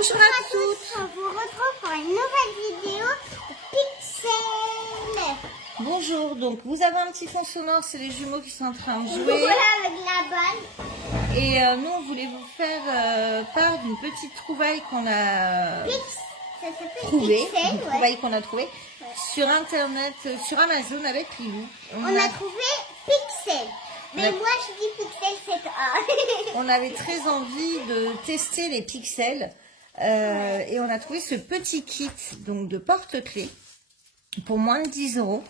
Bonjour à toutes. On vous retrouve pour une nouvelle vidéo de Pixel. Bonjour, donc vous avez un petit fond sonore, c'est les jumeaux qui sont en train de jouer. Voilà avec la balle. Et nous, on voulait vous faire part d'une petite trouvaille qu'on a Ça s'appelle trouvée. Pixel, Une trouvaille qu'on a trouvée sur Internet, sur Amazon avec Lilou. On a trouvé Pixel. Mais moi je dis Pixel, c'est A. On avait très envie de tester les pixels et on a trouvé ce petit kit donc de porte-clés pour moins de 10 €.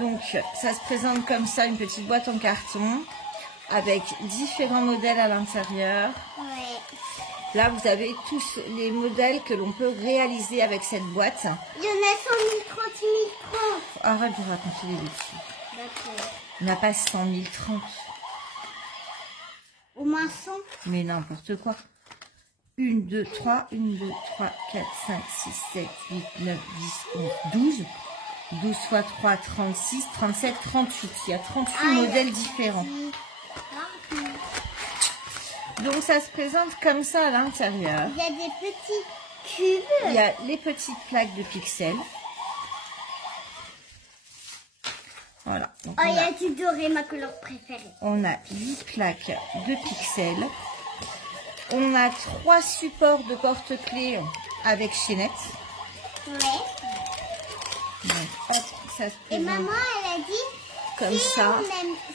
Donc ça se présente comme ça, une petite boîte en carton avec différents modèles à l'intérieur. Là vous avez tous les modèles que l'on peut réaliser avec cette boîte. Il y en a 100 000, 30 000, 30. Arrête de raconter les bêtises. D'accord. On n'a pas 100 000, 30. Au moins 100. Mais n'importe quoi. 1, 2, 3, 1, 2, 3, 4, 5, 6, 7, 8, 9, 10, 11, 12. 12 fois 3, 36, 37, 38. Il y a 38 modèles différents. Donc ça se présente comme ça à l'intérieur. Il y a des petits cubes. Il y a les petites plaques de pixels. Voilà. Donc Il y a du doré, ma couleur préférée. on a 8 plaques de pixels. On a 3 supports de porte-clés avec chaînette. Ouais. Donc, hop, ça se Et présente maman, elle a dit, comme si ça.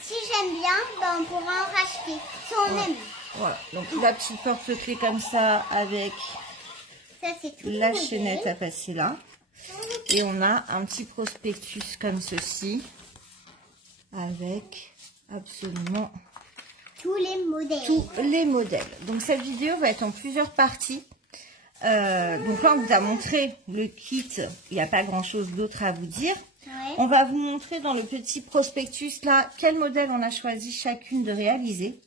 si j'aime bien, ben on pourra en racheter. Si on aime. Voilà. Donc la petite porte-clés comme ça avec Ça, c'est tout. la chaînette à passer là. Et on a un petit prospectus comme ceci avec absolument Tous les modèles. tous les modèles. Donc cette vidéo va être en plusieurs parties. Donc là on vous a montré le kit, il n'y a pas grand chose d'autre à vous dire. On va vous montrer dans le petit prospectus là quel modèle on a choisi chacune de réaliser.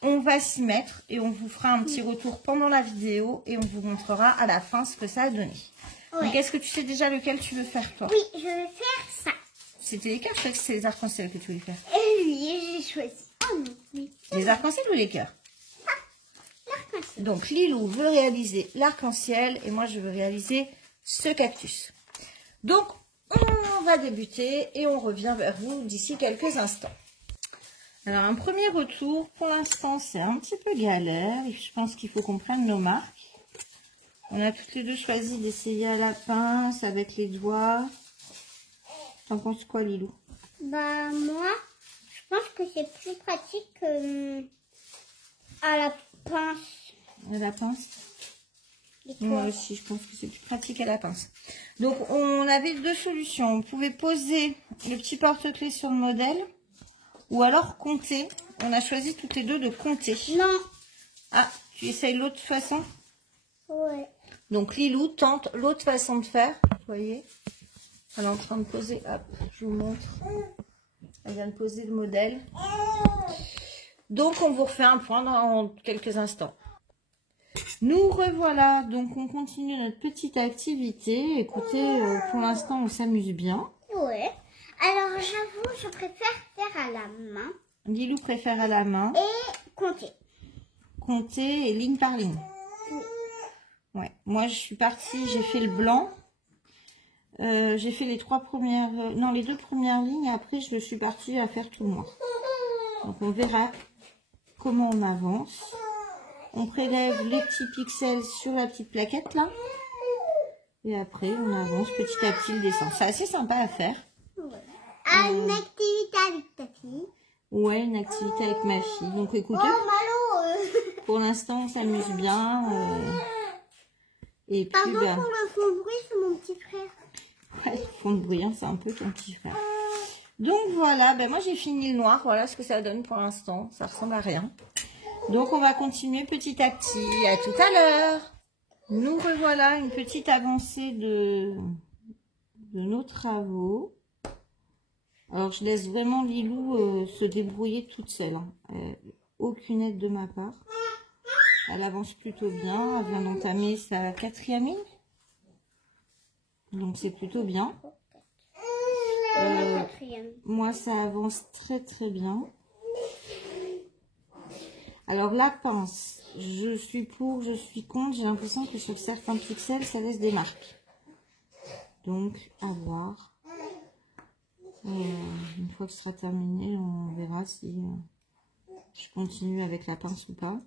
On va s'y mettre et on vous fera un petit retour pendant la vidéo et on vous montrera à la fin ce que ça a donné. Donc est-ce que tu sais déjà lequel tu veux faire toi? Oui, je vais faire ça. C'était lesquels? Je croyais que c'était les arcs-en-ciel que tu voulais faire. Et oui, j'ai choisi. Oh non, oui. Les arcs-en-ciel ou les cœurs? L'arc-en-ciel. Donc Lilou veut réaliser l'arc-en-ciel et moi je veux réaliser ce cactus. Donc on va débuter et on revient vers vous d'ici quelques instants. Alors un premier retour, pour l'instant c'est un petit peu galère, je pense qu'il faut qu'on prenne nos marques. On a toutes les deux choisi d'essayer à la pince avec les doigts. T'en penses quoi Lilou? Bah moi, je pense que c'est plus pratique à la pince. À la pince? Et toi? Moi aussi, je pense que c'est plus pratique à la pince. Donc, on avait deux solutions. On pouvait poser le petit porte-clés sur le modèle ou alors compter. On a choisi toutes les deux de compter. Non. Ah, tu essayes l'autre façon? Ouais. Donc, Lilou tente l'autre façon de faire. Vous voyez? Elle est en train de poser. Hop, je vous montre. Elle vient de poser le modèle. Donc, on vous refait un point dans quelques instants. Nous revoilà, donc on continue notre petite activité. Écoutez, pour l'instant on s'amuse bien. Ouais. Alors j'avoue, je préfère faire à la main. Lilou préfère à la main. Et compter. Compter et ligne par ligne. Ouais. Moi je suis partie, j'ai fait le blanc. J'ai fait les trois premières, non les deux premières lignes. Et après je suis partie à faire tout le noir. Donc on verra comment on avance. On prélève les petits pixels sur la petite plaquette là. Et après, on avance petit à petit le dessin. C'est assez sympa à faire. Une activité avec ta fille. Ouais, une activité avec ma fille. Donc écoutez, Malo. pour l'instant, on s'amuse bien. Et puis, Pardon pour le fond de bruit, c'est mon petit frère. Le fond de bruit, hein, c'est un peu ton petit frère. Donc voilà, moi j'ai fini le noir. Voilà ce que ça donne pour l'instant. Ça ressemble à rien. Donc, on va continuer petit à petit. À tout à l'heure. Nous revoilà une petite avancée de nos travaux. Alors, je laisse vraiment Lilou se débrouiller toute seule. Hein. Aucune aide de ma part. Elle avance plutôt bien. Elle vient d'entamer sa 4e ligne. Donc, c'est plutôt bien. Moi, ça avance très très bien. Alors la pince, je suis pour, je suis contre. J'ai l'impression que sur certains pixels, ça laisse des marques. Donc, à voir. Une fois que ce sera terminé, on verra si je continue avec la pince ou pas.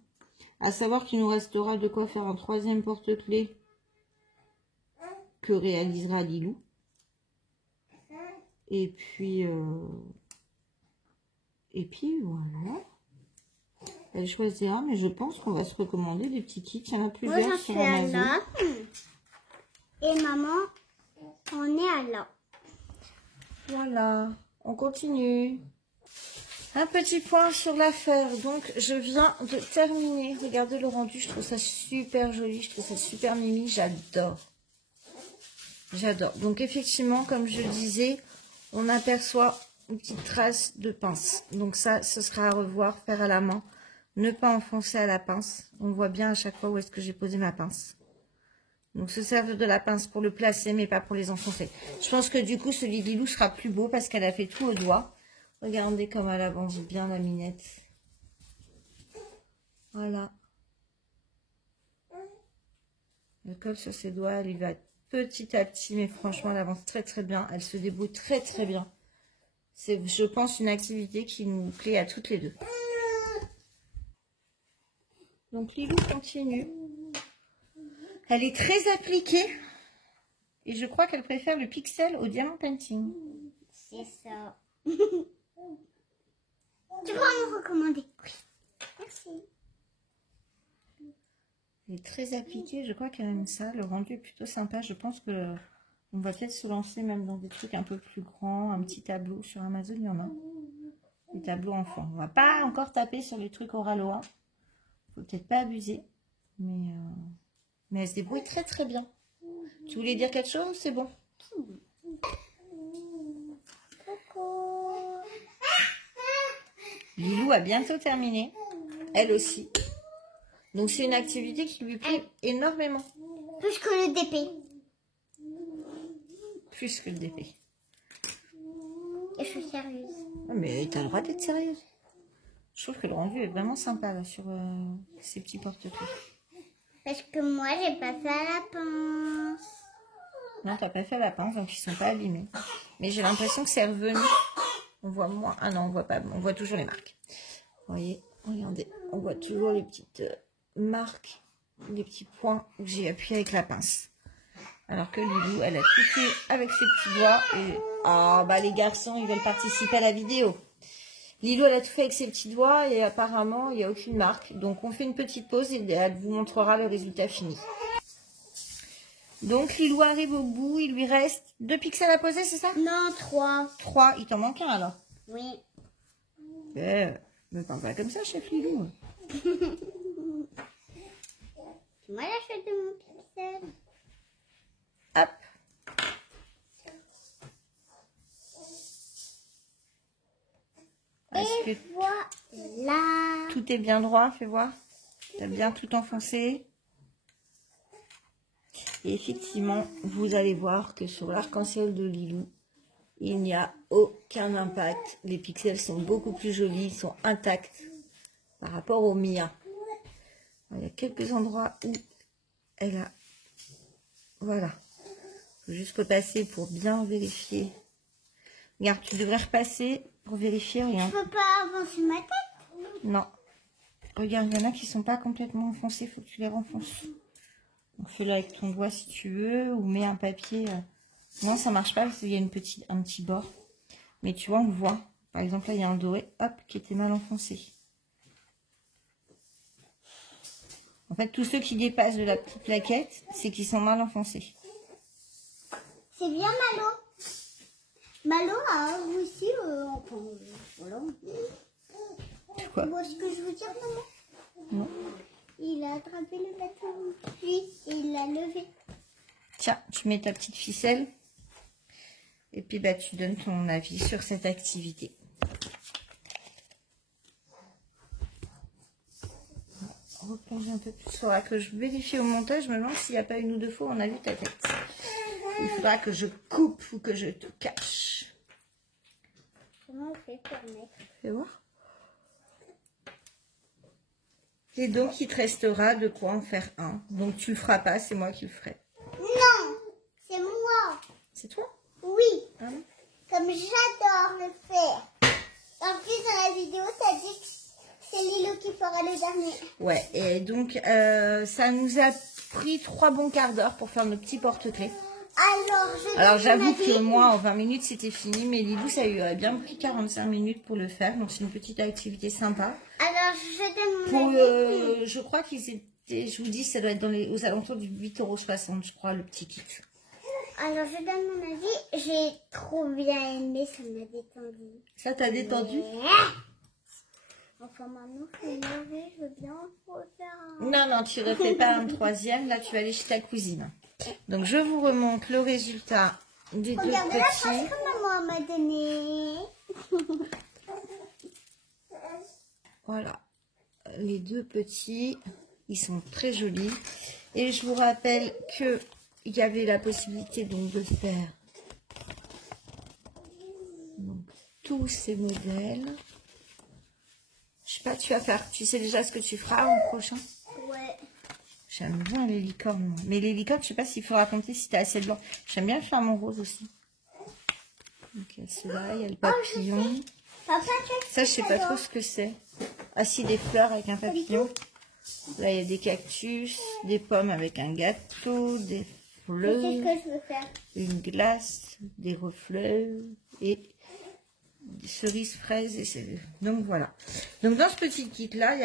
À savoir qu'il nous restera de quoi faire un troisième porte-clés que réalisera Lilou. Et puis voilà. Elle choisira, mais je pense qu'on va se recommander des petits kits. Il y en a plusieurs. Moi, j'en suis à là. Et maman, on est à là. Voilà, on continue. Un petit point sur l'affaire. Donc, je viens de terminer. Regardez le rendu, je trouve ça super joli. Je trouve ça super mimi. J'adore. J'adore. Donc, effectivement, comme je disais, on aperçoit une petite trace de pince. Donc, ça, ce sera à revoir, faire à la main. Ne pas enfoncer à la pince. On voit bien à chaque fois où est-ce que j'ai posé ma pince. Donc, se servir de la pince pour le placer, mais pas pour les enfoncer. Je pense que du coup, celui de Lilou sera plus beau parce qu'elle a fait tout au doigt. Regardez comme elle avance bien la minette. Voilà. Elle colle sur ses doigts, elle y va petit à petit, mais franchement, elle avance très très bien. Elle se débrouille très très bien. C'est, je pense, une activité qui nous plaît à toutes les deux. Donc, Lilou continue. Elle est très appliquée. Et je crois qu'elle préfère le pixel au diamant painting. C'est ça. Tu vas me recommander? Oui. Merci. Elle est très appliquée. Je crois qu'elle aime ça. Le rendu est plutôt sympa. Je pense que on va peut-être se lancer même dans des trucs un peu plus grands. Un petit tableau sur Amazon, il y en a. Des tableaux enfants. On va pas encore taper sur les trucs au ralois. Faut peut-être pas abuser. Mais elle se débrouille très très bien. Tu voulais dire quelque chose? C'est bon. Lilou a bientôt terminé. Elle aussi. Donc c'est une activité qui lui plaît énormément. Plus que le DP. Plus que le DP. Et je suis sérieuse. Mais t'as le droit d'être sérieuse. Je trouve que le rendu est vraiment sympa là sur ces petits porte-clés. Parce que moi, j'ai pas fait à la pince. Non, t'as pas fait la pince, donc ils sont pas abîmés. Mais j'ai l'impression que c'est revenu. On voit moins. Ah non, on voit pas. On voit toujours les marques. Vous voyez, regardez, on voit toujours les petites marques, les petits points où j'ai appuyé avec la pince. Alors que Lilou, elle a tout fait avec ses petits doigts. Et ah bah les garçons, ils veulent participer à la vidéo. Lilou, elle a tout fait avec ses petits doigts et apparemment, il n'y a aucune marque. Donc, on fait une petite pause et elle vous montrera le résultat fini. Donc, Lilou arrive au bout. Il lui reste 2 pixels à poser, c'est ça? Non, 3. 3. Il t'en manque un alors? Oui. Ne parle pas comme ça, chef Lilou. Moi, j'achète de mon pixel. Hop. Et voilà. Tout est bien droit, fais voir. Tu as bien tout enfoncé. Et effectivement, vous allez voir que sur l'arc-en-ciel de Lilou, il n'y a aucun impact. Les pixels sont beaucoup plus jolis, ils sont intacts par rapport au mien. Il y a quelques endroits où elle a... Voilà. Il faut juste repasser pour bien vérifier. Regarde, tu devrais repasser pour vérifier. Regarde. Je peux pas avancer ma tête? Non. Regarde, il y en a qui sont pas complètement enfoncés. Il faut que tu les renfonces. Donc fais-le avec ton doigt si tu veux. Ou mets un papier. Moi, ça marche pas parce qu'il y a un petit bord. Mais tu vois, on voit. Par exemple, là, il y a un doré, hop, qui était mal enfoncé. En fait, tous ceux qui dépassent de la petite plaquette, c'est qu'ils sont mal enfoncés. C'est bien Malo. Malo a aussi... voilà. Quoi? Moi, ce que je veux dire, maman. Non. Il a attrapé le bâton, puis il l'a levé. Tiens, tu mets ta petite ficelle. Et puis, bah, tu donnes ton avis sur cette activité. Replonger un peu plus. Il faudra que je vérifie au montage. Je me demande s'il n'y a pas une ou 2 fois où on a vu ta tête. Il faudra que je coupe ou que je te cache. Comment on fait pour mettre? Fais voir. Et donc, il te restera de quoi en faire un. Donc, tu le feras pas, c'est moi qui le ferai. Non, c'est moi. C'est toi? Oui, Hein? comme j'adore le faire. En plus, dans la vidéo, t'as dit que c'est Lilo qui fera le dernier. Ouais, et donc, ça nous a pris 3 bons quarts d'heure pour faire nos petits porte-clés. Alors, j'avoue que moi, en 20 minutes, c'était fini. Mais Lilou, ça lui a bien pris 45 minutes pour le faire. Donc, c'est une petite activité sympa. Alors, je donne mon avis. Je crois qu'ils étaient, je vous dis, ça doit être aux alentours du 8,60 €, je crois, le petit kit. Alors, je donne mon avis. J'ai trop bien aimé, ça m'a détendu. Ça t'a détendu? Enfin, maintenant, je suis énervée, je veux bien refaire un... Non, non, tu ne refais pas un troisième. Là, tu vas aller chez ta cousine. Donc, je vous remonte le résultat des deux Regardez la petits. phrase que maman m'a donnée. Voilà. Les deux petits, ils sont très jolis. Et je vous rappelle que il y avait la possibilité donc de faire donc, tous ces modèles. Je sais pas, tu sais déjà ce que tu feras en prochain? Ouais. J'aime bien les licornes. Mais les licornes, je sais pas s'il faut raconter si tu as assez blanc. J'aime bien faire mon rose aussi. Donc, il y a celui-là, il y a le papillon. Papa, Ça, je sais pas trop ce que c'est. Ah si, des fleurs avec un papillon. Là, il y a des cactus, des pommes avec un gâteau, des fleurs, c'est ce que je veux faire. une glace, des reflets et des cerises fraises. Donc voilà. Donc dans ce petit kit là, il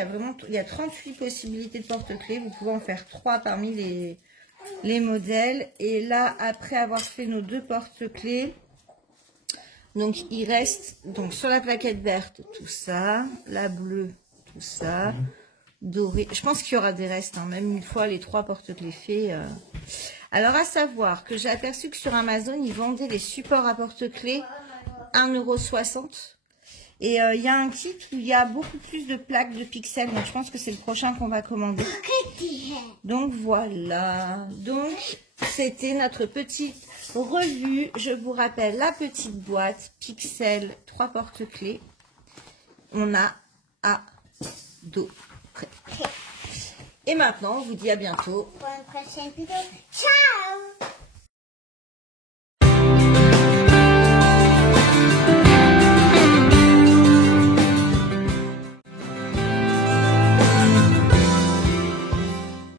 y a 38 possibilités de porte-clés. Vous pouvez en faire 3 parmi les modèles. Et là, après avoir fait nos 2 porte-clés, donc il reste donc sur la plaquette verte tout ça, la bleue tout ça, doré. Je pense qu'il y aura des restes, hein, même une fois les 3 porte-clés faits. Alors à savoir que j'ai aperçu que sur Amazon ils vendaient les supports à porte-clés 1,60 €. Et il y a un kit où il y a beaucoup plus de plaques de pixels. Donc je pense que c'est le prochain qu'on va commander. Donc voilà. Donc c'était notre petite revue. Je vous rappelle la petite boîte Pixel 3 porte-clés. On a adoré. Et maintenant on vous dit à bientôt Pour une prochaine vidéo. Ciao!